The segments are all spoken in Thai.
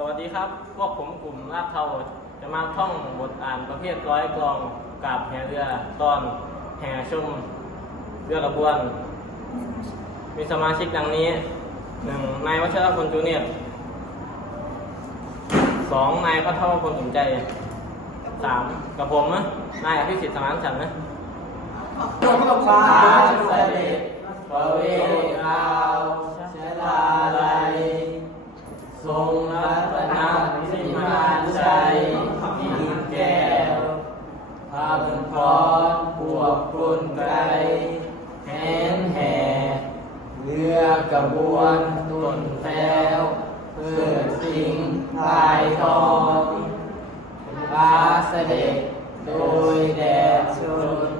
สวัสดีครับ พวกผมกลุ่มลาดเทาจะมาท่องบทอ่านประเภทร้อยกลองกาบแห่เรือตอนแห่ชมเรือกระบวน มีสมาชิกดังนี้หนึ่งนายวัชรพลจูเนียร์สองนายพัทรพลสนใจสามกับผมนะนายอภิสิทธิ์สมานฉันนะฟ้าเสด็ ทรงรัตนสิมานชัยยิ่งแก้วพาบุญพรพวกคุณไกลแหนแห่เรือกระบวนตุนแถวเพื่อสิงพายทองฟ้าเสด็จโดยแดดชน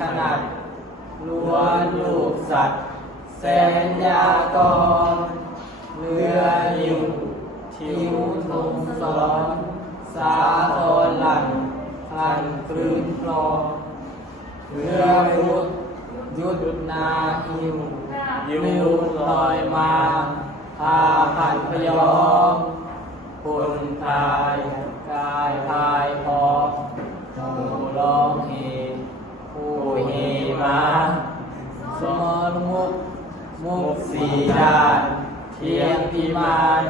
ขนาดล้วนลูกสัตว์ แสนยากรเรืออยู่ทิวทงสอน สาธรหลังพันคลื่นคลอเรือพุทธยุดนาหิวยิวลอยมาพาพันพยอมคนทายกายพายพอ สมรมุกมุกสีดานเทียงพิมาน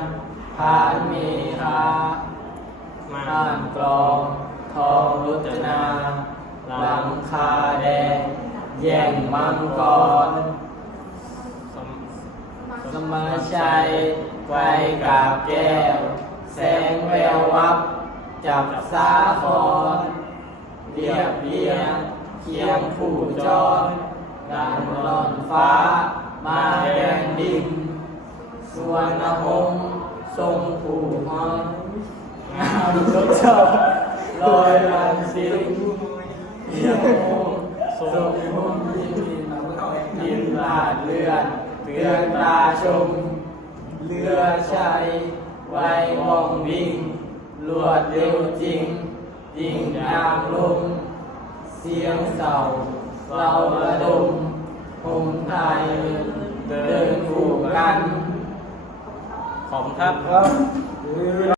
พานมฆามาม่านกรองทองรุจนาหลังคาแดง แย่งมังกร สมสมาชัยไว้กาบแก้ว แสงแวววับ จับสาครเรียบเรียงเคียงผู้จร ดันรอนฟ้า มาแดงดินส่วนนหงส์ทรงผู้หอนงามรถเจ้าลอยลันสิงเพียงโมทรงหุ่นยินดินลาดเลือนเตือนตาชมเรือชัยไว้มองวิ่งลวดเร็วจริง ยิ่งงามลมเสียงเศร้า เราระดมหงไทยเดินถูกกัน ขอบคุณครับ